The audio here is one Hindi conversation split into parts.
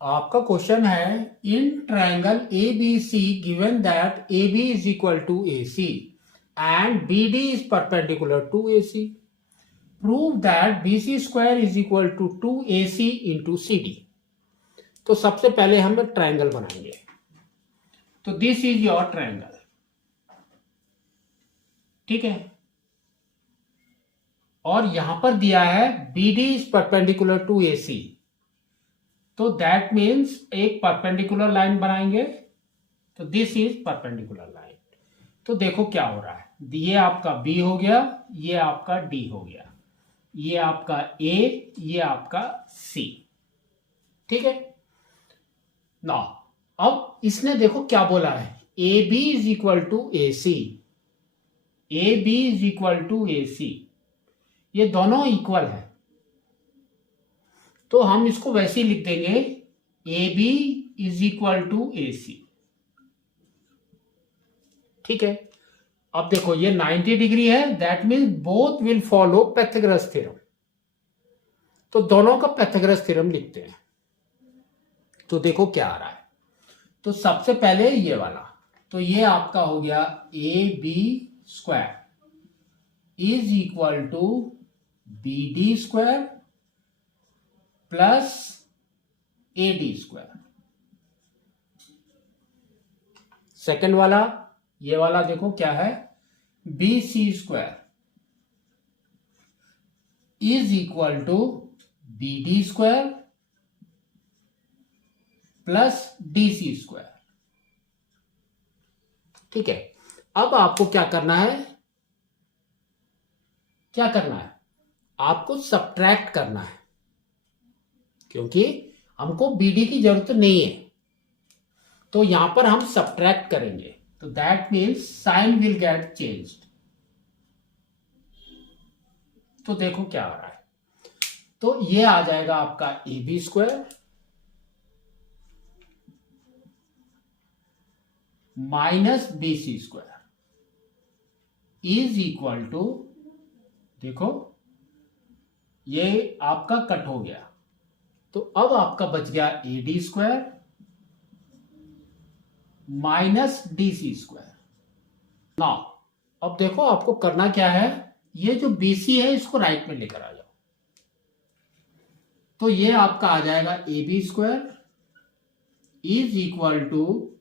आपका क्वेश्चन है in triangle A B C given that A B is equal to A C and B D is perpendicular to A C, prove that B C square is equal to 2ac into C D. तो सबसे पहले हम एक ट्रायंगल बनाएंगे। तो दिस इज योर ट्रायंगल, ठीक है। और यहां पर दिया है B D is perpendicular to A C, तो दैट मीन्स एक परपेंडिकुलर लाइन बनाएंगे। तो दिस इज परपेंडिकुलर लाइन। तो देखो क्या हो रहा है, ये आपका B हो गया, ये आपका D हो गया, ये आपका A, ये आपका C, ठीक है ना। अब इसने देखो क्या बोला है, A B is equal to A C, A B is equal to A C, ये दोनों इक्वल है। तो हम इसको वैसे ही लिख देंगे, A B is equal to A C, ठीक है। अब देखो ये 90 डिग्री है, that means both will follow Pythagoras theorem. तो दोनों का पाइथागोरस थ्योरम लिखते हैं। तो देखो क्या आ रहा है, तो सबसे पहले ये वाला, तो ये आपका हो गया A B square is equal to B D square plus A D square. Second वाला, ये वाला देखो क्या है, B C square is equal to B D square plus D C square, ठीक है। अब आपको क्या करना है, क्या करना है, आपको सब्ट्रैक्ट करना है, क्योंकि हमको बीडी की जरूरत नहीं है। तो यहां पर हम सब्ट्रैक्ट करेंगे, तो that means sign will get changed. तो देखो क्या आ रहा है, तो ये आ जाएगा आपका A B square minus B C square is equal to, देखो ये आपका कट हो गया, तो अब आपका बच गया A D square minus D C square. ना अब देखो आपको करना क्या है, ये जो बी सी है इसको राइट में लेकर आ जाओ। तो ये आपका आ जाएगा A B square is equal to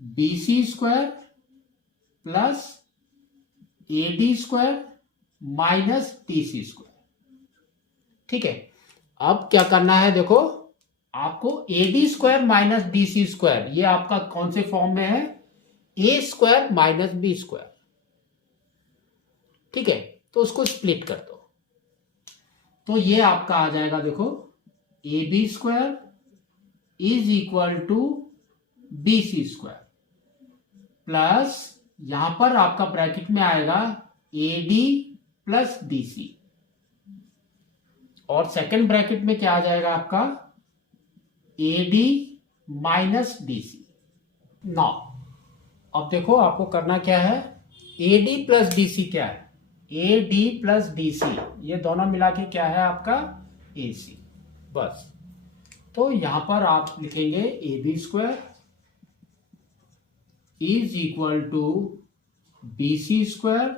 B C square plus A D square minus D C square, ठीक है। अब क्या करना है, देखो आपको A D square minus D C square, ये आपका कौन से फॉर्म में है, A square minus B square, ठीक है। तो उसको स्प्लिट कर दो, तो ये आपका आ जाएगा, देखो A B square is equal to B C square plus, यहां पर आपका ब्रैकेट में आएगा A D plus D C, और सेकेंड ब्रैकेट में क्या आ जाएगा आपका A D minus D C. Now अब देखो आपको करना क्या है, A D plus D C क्या है, A D plus D C, ये दोनों मिला के क्या है आपका ए सी, बस। तो यहां पर आप लिखेंगे A B square is equal to B C square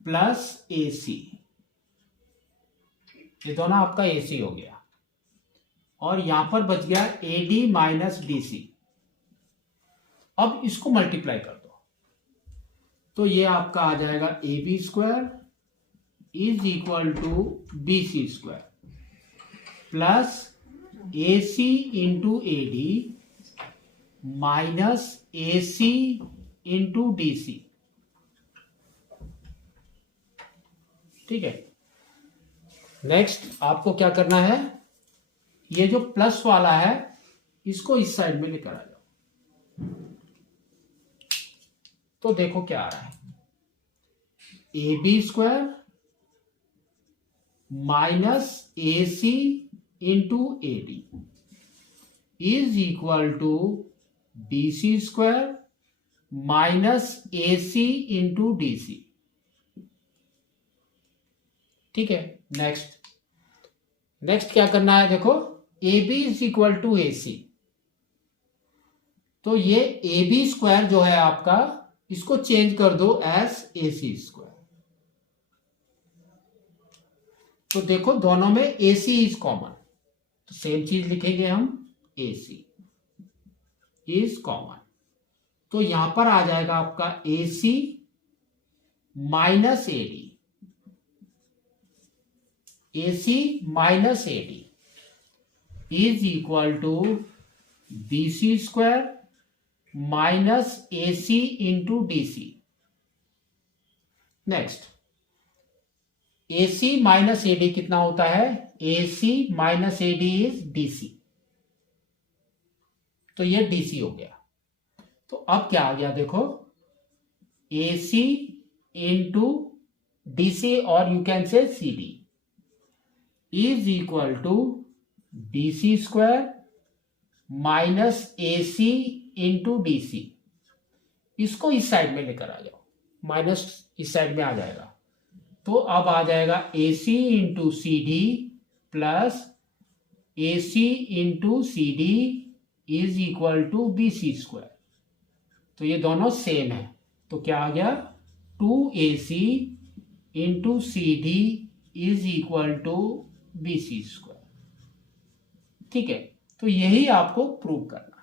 plus A C, ये दोनों आपका ए सी हो गया, और यहां पर बच गया A D minus D C. अब इसको मल्टीप्लाई कर दो, तो ये आपका आ जाएगा A B square is equal to B C square plus A C into A D minus A C into D C, ठीक है। नेक्स्ट आपको क्या करना है, ये जो प्लस वाला है इसको इस साइड में लेकर आ जाओ। तो देखो क्या आ रहा है, A B square minus A C into A D is equal to B C square minus A C into D C, ठीक है। नेक्स्ट क्या करना है, देखो A B is equal to A C, तो ये ए बी स्क्वायर जो है आपका, इसको चेंज कर दो एज ए सी स्क्वायर। तो देखो दोनों में ए सी इज कॉमन, तो सेम चीज लिखेंगे हम, ए सी इज कॉमन। तो यहां पर आ जाएगा आपका A C minus A D, A C minus A D is equal to B C square minus A C into D C. Next, A C minus A D कितना होता है, A C minus A D is D C, तो ये डी सी हो गया। तो अब क्या आ गया देखो, ए सी इंटू डी सी और you can say C D is equal to D C square minus A C into D C. इसको इस साइड में लेकर आ जाओ, माइनस इस साइड में आ जाएगा, तो अब आ जाएगा A C into C D plus A C into C D is equal to B C square. तो ये दोनों सेम है, तो क्या आ गया, 2ac into C D is equal to B C square. ठीक है, तो यही आपको प्रूव करना है।